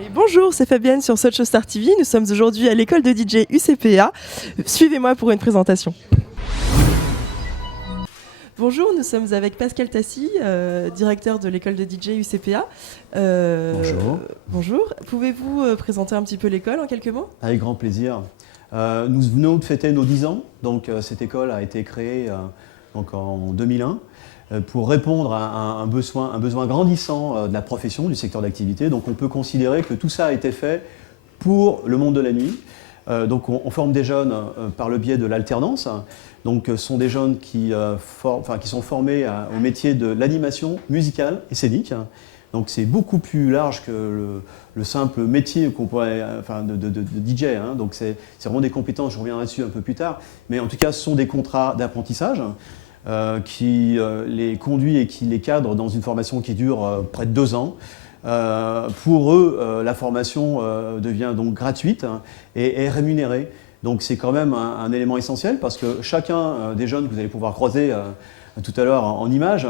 Oui, bonjour, c'est Fabienne sur Sochaux Star TV. Nous sommes aujourd'hui à l'école de DJ UCPA. Suivez-moi pour une présentation. Bonjour, nous sommes avec Pascal Tassi, directeur de l'école de DJ UCPA. Bonjour. Bonjour. Pouvez-vous présenter un petit peu l'école en quelques mots? Avec grand plaisir. Nous venons de fêter nos 10 ans. Donc, cette école a été créée donc en 2001 pour répondre à un besoin grandissant de la profession, du secteur d'activité. Donc, on peut considérer que tout ça a été fait pour le monde de la nuit. Donc, on forme des jeunes par le biais de l'alternance. Donc, ce sont des jeunes qui sont formés au métier de l'animation musicale et scénique. Donc, c'est beaucoup plus large que le simple métier qu'on pourrait, de DJ. Hein. Donc, c'est vraiment des compétences, je reviendrai dessus un peu plus tard. Mais en tout cas, ce sont des contrats d'apprentissage qui les conduit et qui les cadre dans une formation qui dure près de 2 ans. Pour eux, la formation devient donc gratuite et rémunérée. Donc c'est quand même un élément essentiel parce que chacun des jeunes que vous allez pouvoir croiser tout à l'heure en images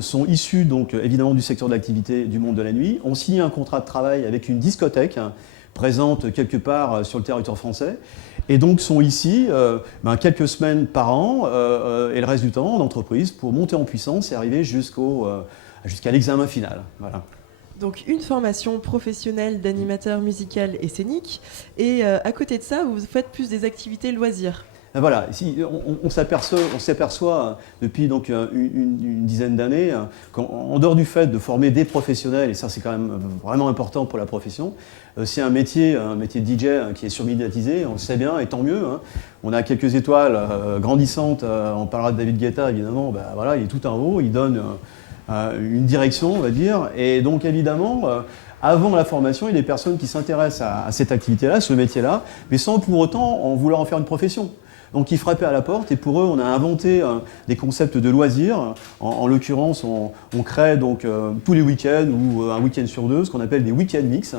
sont issus donc évidemment du secteur de l'activité du monde de la nuit, ont signé un contrat de travail avec une discothèque présente quelque part sur le territoire français et donc sont ici quelques semaines par an et le reste du temps en entreprise pour monter en puissance et arriver jusqu'à l'examen final. Voilà. Donc une formation professionnelle d'animateur musical et scénique. Et à côté de ça, vous faites plus des activités loisirs. Voilà, on s'aperçoit depuis donc une dizaine d'années qu'en dehors du fait de former des professionnels, et ça c'est quand même vraiment important pour la profession, c'est un métier de DJ qui est surmédiatisé, on le sait bien, et tant mieux. Hein. On a quelques étoiles grandissantes, on parlera de David Guetta évidemment, voilà, il est tout en haut, il donne une direction, on va dire, et donc évidemment, avant la formation, il y a des personnes qui s'intéressent à cette activité-là, ce métier-là, mais sans pour autant en vouloir en faire une profession. Donc ils frappaient à la porte et pour eux, on a inventé des concepts de loisirs. En l'occurrence, on crée donc tous les week-ends ou un week-end sur 2, ce qu'on appelle des week-end mix,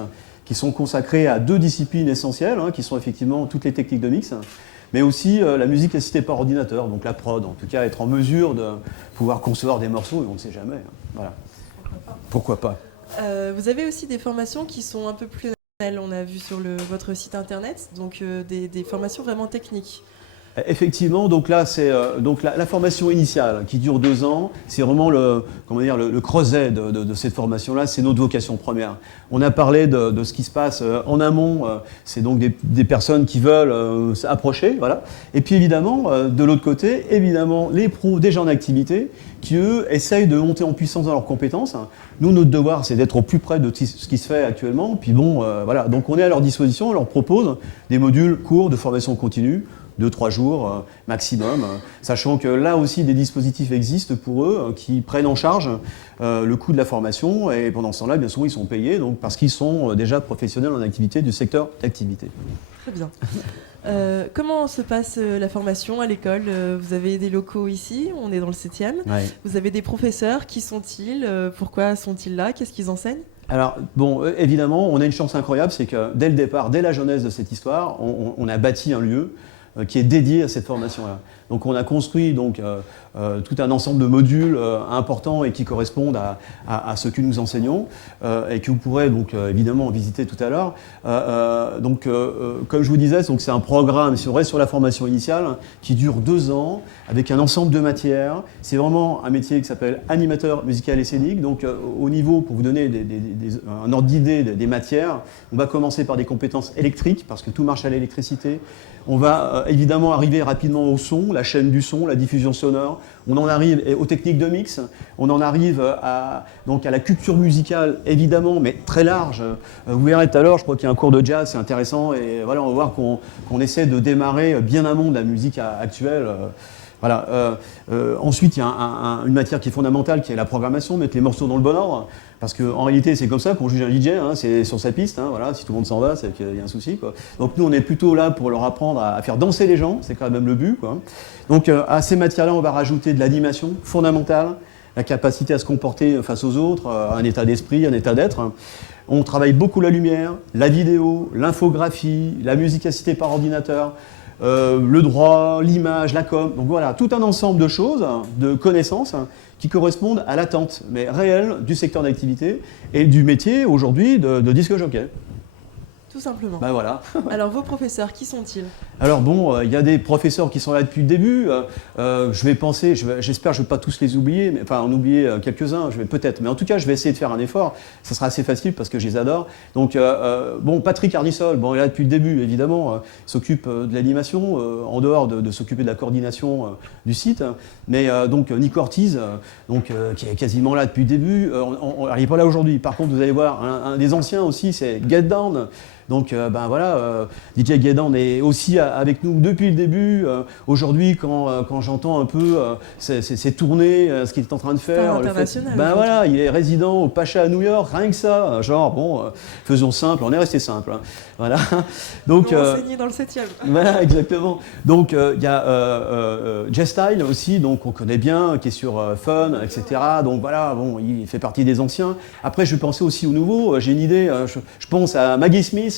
qui sont consacrés à 2 disciplines essentielles, qui sont effectivement toutes les techniques de mix, mais aussi la musique assistée par ordinateur, donc la prod, en tout cas être en mesure de pouvoir concevoir des morceaux, et on ne sait jamais. Voilà. Pourquoi pas. Vous avez aussi des formations qui sont un peu plus personnelles, on a vu sur votre site internet, donc des formations vraiment techniques. Effectivement, donc là, c'est la formation initiale qui dure 2 ans. C'est vraiment le creuset de cette formation-là. C'est notre vocation première. On a parlé de ce qui se passe en amont. C'est donc des personnes qui veulent s'approcher, voilà. Et puis évidemment, de l'autre côté, évidemment, les pros, des gens d'activité qui, eux, essayent de monter en puissance dans leurs compétences. Nous, notre devoir, c'est d'être au plus près de ce qui se fait actuellement. Puis bon, voilà. Donc on est à leur disposition. On leur propose des modules courts de formation continue. 2-3 jours maximum, sachant que là aussi des dispositifs existent pour eux qui prennent en charge le coût de la formation et pendant ce temps-là, bien souvent, ils sont payés donc, parce qu'ils sont déjà professionnels en activité du secteur d'activité. Très bien. Comment se passe la formation à l'école? Vous avez des locaux ici, on est dans le 7e. Ouais. Vous avez des professeurs, qui sont-ils? Pourquoi sont-ils là? Qu'est-ce qu'ils enseignent? Alors, bon, évidemment, on a une chance incroyable, c'est que dès le départ, dès la jeunesse de cette histoire, on a bâti un lieu qui est dédié à cette formation-là. Donc on a construit donc, tout un ensemble de modules importants et qui correspondent à ce que nous enseignons et que vous pourrez donc, évidemment visiter tout à l'heure. Comme je vous disais, c'est un programme, si on reste sur la formation initiale, qui dure 2 ans avec un ensemble de matières. C'est vraiment un métier qui s'appelle animateur musical et scénique. Donc au niveau, pour vous donner un ordre d'idée des matières, on va commencer par des compétences électriques parce que tout marche à l'électricité. On va évidemment arriver rapidement au son, la chaîne du son, la diffusion sonore. On en arrive aux techniques de mix. On en arrive à la culture musicale, évidemment, mais très large. Vous verrez tout à l'heure, je crois qu'il y a un cours de jazz, c'est intéressant. Et voilà, on va voir qu'on essaie de démarrer bien amont de la musique actuelle. Voilà. Ensuite, il y a une matière qui est fondamentale, qui est la programmation, mettre les morceaux dans le bon ordre. Parce qu'en réalité, c'est comme ça qu'on juge un DJ, hein, c'est sur sa piste. Hein, voilà, si tout le monde s'en va, c'est qu'il y a un souci. Quoi. Donc nous, on est plutôt là pour leur apprendre à faire danser les gens, c'est quand même le but. Quoi. Donc à ces matières-là, on va rajouter de l'animation fondamentale, la capacité à se comporter face aux autres, un état d'esprit, un état d'être. On travaille beaucoup la lumière, la vidéo, l'infographie, la musique assistée par ordinateur. le droit, l'image, la com. Donc voilà, tout un ensemble de choses, de connaissances qui correspondent à l'attente, mais réelle, du secteur d'activité et du métier aujourd'hui de disque jockey. Tout simplement. Ben voilà. Alors vos professeurs, qui sont-ils? Alors bon, il y a des professeurs qui sont là depuis le début. Je vais penser, j'espère que je ne vais pas tous les oublier, mais, enfin en oublier quelques-uns, je vais peut-être. Mais en tout cas, je vais essayer de faire un effort. Ça sera assez facile parce que je les adore. Donc bon, Patrick Arnisol, bon, il est là depuis le début, évidemment. Il s'occupe de l'animation, en dehors de s'occuper de la coordination du site. Mais donc Nick Ortiz, qui est quasiment là depuis le début. Il n'est pas là aujourd'hui. Par contre, vous allez voir, un des anciens aussi, c'est Get Down. Donc ben voilà, DJ Guédan est aussi avec nous depuis le début. Aujourd'hui, quand j'entends un peu ces tournées, ce qu'il est en train de faire, international, ben voilà, il est résident au Pacha à New York, rien que ça. Genre bon, faisons simple, on est resté simple. Hein. Voilà. Donc enseigné dans le 7e. Voilà, exactement. Donc il y a J-Style aussi, donc on connaît bien, qui est sur Fun, etc. Donc voilà, bon, il fait partie des anciens. Après, je vais penser aussi aux nouveaux. J'ai une idée. Je pense à Maggie Smith.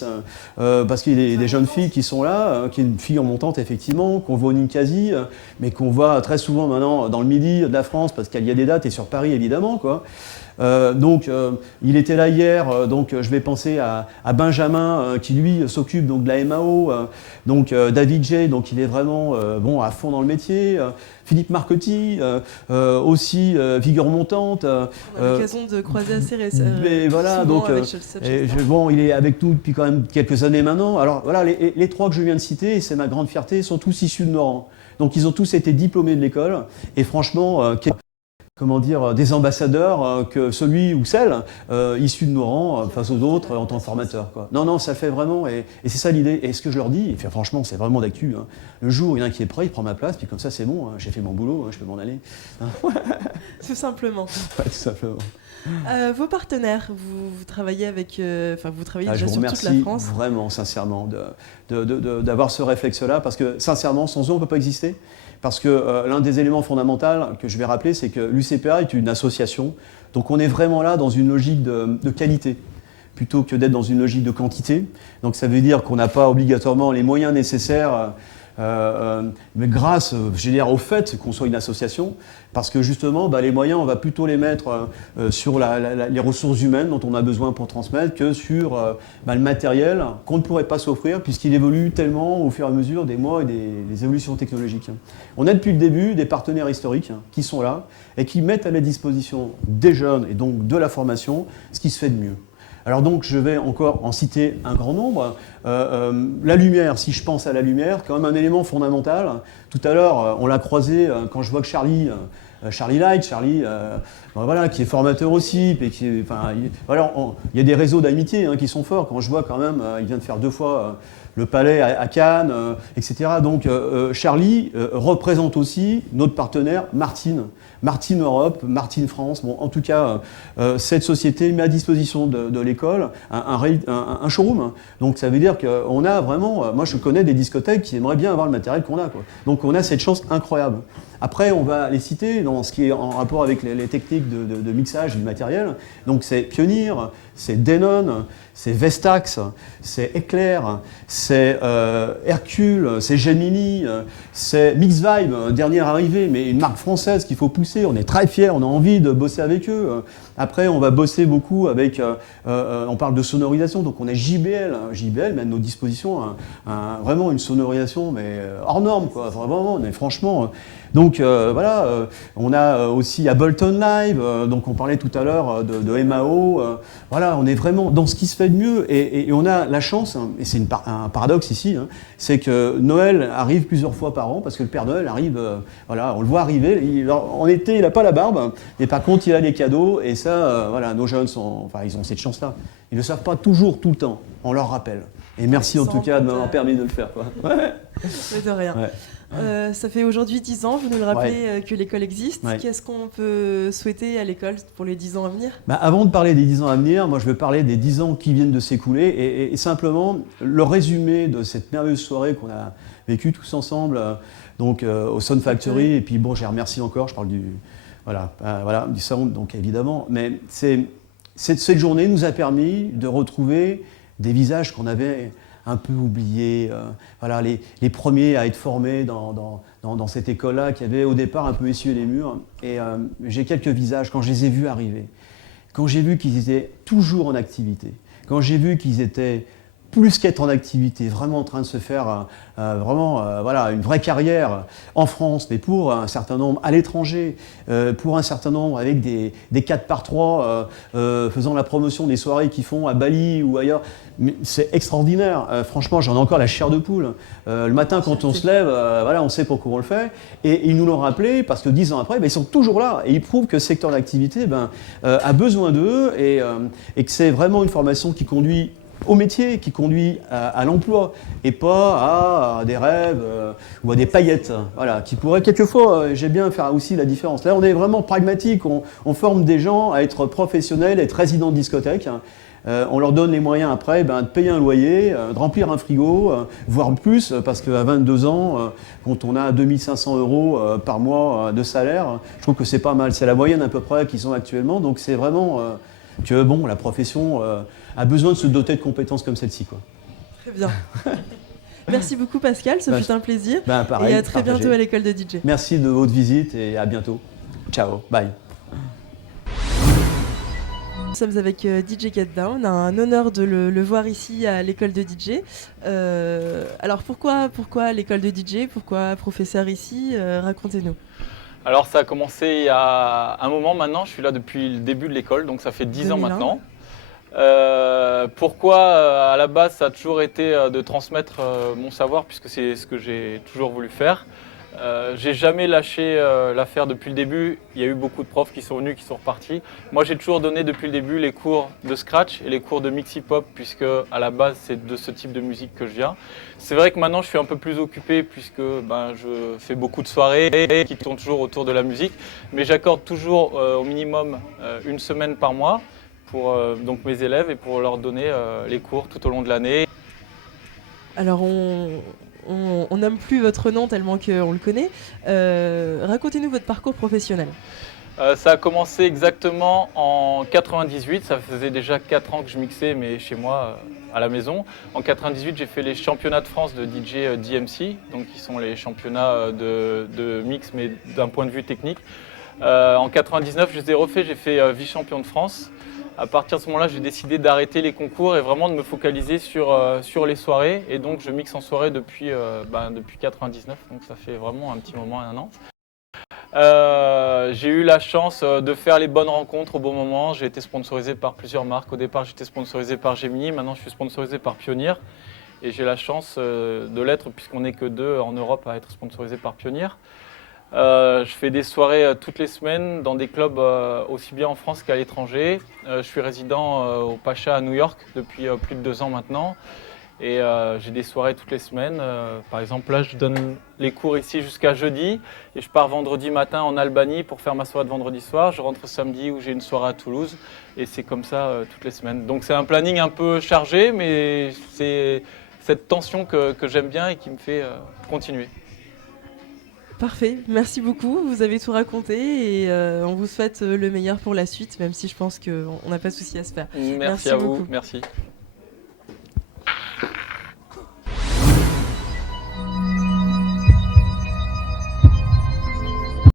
Parce qu'il y a des jeunes filles qui sont là, qui est une fille en montante effectivement, qu'on voit au Ninkasi, mais qu'on voit très souvent maintenant dans le midi de la France, parce qu'il y a des dates, et sur Paris évidemment, quoi. Il était là hier, donc je vais penser à Benjamin qui lui s'occupe donc de la MAO, David J, donc il est vraiment bon, à fond dans le métier, Philippe Marcotti, aussi Vigueur Montante. On a l'occasion de croiser assez récemment. Mais voilà, donc bon, il est avec nous depuis quand même quelques années maintenant. Alors voilà, les trois que je viens de citer, et c'est ma grande fierté, sont tous issus de Noran. Donc ils ont tous été diplômés de l'école, et franchement, comment dire, des ambassadeurs que celui ou celle issu de nos rangs face aux autres en tant que formateur. Quoi. Non, ça fait vraiment, et c'est ça l'idée. Et ce que je leur dis, et franchement, c'est vraiment d'actu. Hein. Le jour où il y en a un qui est prêt, il prend ma place, puis comme ça, c'est bon, hein, j'ai fait mon boulot, hein, je peux m'en aller. Tout simplement. Ouais, tout simplement. Vos partenaires, vous travaillez avec, vous travaillez déjà sur toute la France. Je vous remercie vraiment, sincèrement, d'avoir ce réflexe-là, parce que sincèrement, sans eux, on ne peut pas exister. Parce que l'un des éléments fondamentaux que je vais rappeler, c'est que l'UCPA est une association. Donc on est vraiment là dans une logique de qualité, plutôt que d'être dans une logique de quantité. Donc ça veut dire qu'on n'a pas obligatoirement les moyens nécessaires, mais grâce, je veux dire, au fait qu'on soit une association, parce que justement, les moyens, on va plutôt les mettre sur les ressources humaines dont on a besoin pour transmettre que sur le matériel qu'on ne pourrait pas s'offrir puisqu'il évolue tellement au fur et à mesure des mois et des évolutions technologiques. On a depuis le début des partenaires historiques qui sont là et qui mettent à la disposition des jeunes et donc de la formation ce qui se fait de mieux. Alors donc, je vais encore en citer un grand nombre. La lumière, si je pense à la lumière, quand même un élément fondamental. Tout à l'heure, on l'a croisé quand je vois que Charlie Light, voilà, qui est formateur aussi. Et il y a des réseaux d'amitié qui sont forts. Quand je vois quand même, il vient de faire 2 fois le Palais à Cannes, etc. Donc Charlie représente aussi notre partenaire Martine Europe, Martine France. Bon, en tout cas, cette société met à disposition de l'école un showroom. Donc ça veut dire qu'on a vraiment... moi, je connais des discothèques qui aimeraient bien avoir le matériel qu'on a. Quoi. Donc on a cette chance incroyable. Après, on va les citer dans ce qui est en rapport avec les techniques de mixage du matériel. Donc c'est Pioneer, c'est Denon, c'est Vestax, c'est Eclair, c'est Hercule, c'est Gemini, c'est Mixvibe, dernière arrivée, mais une marque française qu'il faut pousser. On est très fiers, on a envie de bosser avec eux. Après, on va bosser beaucoup avec, on parle de sonorisation, donc on a JBL. JBL met à nos dispositions vraiment une sonorisation mais hors norme, quoi. Vraiment, mais franchement... Donc voilà, on a aussi Ableton Live, donc on parlait tout à l'heure de MAO. Voilà, on est vraiment dans ce qui se fait de mieux et on a la chance, et c'est un paradoxe ici, c'est que Noël arrive plusieurs fois par an parce que le Père Noël arrive, voilà, on le voit arriver. En été, il n'a pas la barbe, mais par contre, il a les cadeaux et ça, voilà, nos jeunes ils ont cette chance-là. Ils ne le savent pas toujours, tout le temps, on leur rappelle. Et merci en tout cas de m'avoir permis de le faire. Quoi. Ouais. Mais de rien. Ouais. Ça fait aujourd'hui 10 ans, vous nous le rappelez, que l'école existe. Ouais. Qu'est-ce qu'on peut souhaiter à l'école pour les 10 ans à venir ? Avant de parler des 10 ans à venir, moi je veux parler des 10 ans qui viennent de s'écouler et simplement le résumé de cette merveilleuse soirée qu'on a vécue tous ensemble au Sound Factory. Et puis bon, je les remercie encore, je parle du sound donc évidemment. Mais cette journée nous a permis de retrouver des visages qu'on avait un peu oubliés, voilà, les premiers à être formés dans cette école-là, qui avait au départ un peu essuyé les murs. Et j'ai quelques visages, quand je les ai vus arriver, quand j'ai vu qu'ils étaient toujours en activité, quand j'ai vu qu'ils étaient plus qu'être en activité, vraiment en train de se faire voilà, une vraie carrière en France, mais pour un certain nombre à l'étranger, pour un certain nombre avec des 4x3, faisant la promotion des soirées qu'ils font à Bali ou ailleurs. C'est extraordinaire. Franchement, j'en ai encore la chair de poule. Le matin, quand on se lève, voilà, on sait pourquoi on le fait. Et ils nous l'ont rappelé parce que 10 ans après, ils sont toujours là. Et ils prouvent que ce secteur d'activité a besoin d'eux et que c'est vraiment une formation qui conduit au métier, qui conduit à l'emploi et pas à des rêves ou à des paillettes, voilà, qui pourraient quelquefois, j'ai bien faire aussi la différence. Là, on est vraiment pragmatique, on forme des gens à être professionnels, à être résidents de discothèque. On leur donne les moyens après de payer un loyer, de remplir un frigo, voire plus, parce qu'à 22 ans, quand on a 2500 € par mois de salaire, je trouve que c'est pas mal. C'est la moyenne à peu près qu'ils ont actuellement, donc c'est vraiment que bon, la profession a besoin de se doter de compétences comme celle-ci, quoi. Très bien. Merci beaucoup Pascal, ce fut un plaisir. Pareil, et à très bientôt à l'école de DJ. Merci de votre visite et à bientôt. Ciao, bye. Nous sommes avec DJ Get Down, un honneur de le voir ici à l'école de DJ. Alors pourquoi l'école de DJ, pourquoi professeur ici, racontez-nous. Alors ça a commencé il y a un moment maintenant, je suis là depuis le début de l'école, donc ça fait 10 ans maintenant. Pourquoi à la base ça a toujours été de transmettre mon savoir, puisque c'est ce que j'ai toujours voulu faire. J'ai jamais lâché l'affaire depuis le début. Il y a eu beaucoup de profs qui sont venus, qui sont repartis. Moi j'ai toujours donné depuis le début les cours de scratch et les cours de mix hip-hop, puisque à la base c'est de ce type de musique que je viens. C'est vrai que maintenant je suis un peu plus occupé puisque je fais beaucoup de soirées qui tournent toujours autour de la musique, mais j'accorde toujours au minimum une semaine par mois pour donc mes élèves et pour leur donner les cours tout au long de l'année. Alors on nomme plus votre nom tellement qu'on le connaît. Racontez-nous votre parcours professionnel. Ça a commencé exactement en 98, ça faisait déjà 4 ans que je mixais, mais chez moi, à la maison. En 98, j'ai fait les championnats de France de DJ DMC, donc qui sont les championnats de mix, mais d'un point de vue technique. En 99, je les ai refaits, j'ai fait vice-champion de France. À partir de ce moment-là, j'ai décidé d'arrêter les concours et vraiment de me focaliser sur les soirées. Et donc, je mixe en soirée depuis 99, donc ça fait vraiment un petit moment, 1 an. J'ai eu la chance de faire les bonnes rencontres au bon moment. J'ai été sponsorisé par plusieurs marques. Au départ, j'étais sponsorisé par Gemini. Maintenant, je suis sponsorisé par Pioneer. Et j'ai la chance de l'être, puisqu'on n'est que 2 en Europe à être sponsorisé par Pioneer. Je fais des soirées toutes les semaines dans des clubs aussi bien en France qu'à l'étranger. Je suis résident au Pacha à New York depuis plus de 2 ans maintenant. Et j'ai des soirées toutes les semaines. Par exemple, là, je donne les cours ici jusqu'à jeudi. Et je pars vendredi matin en Albanie pour faire ma soirée de vendredi soir. Je rentre samedi où j'ai une soirée à Toulouse. Et c'est comme ça toutes les semaines. Donc c'est un planning un peu chargé, mais c'est cette tension que j'aime bien et qui me fait continuer. Parfait, merci beaucoup, vous avez tout raconté et on vous souhaite le meilleur pour la suite, même si je pense qu'on n'a pas de souci à se faire. Merci à vous, beaucoup. Merci.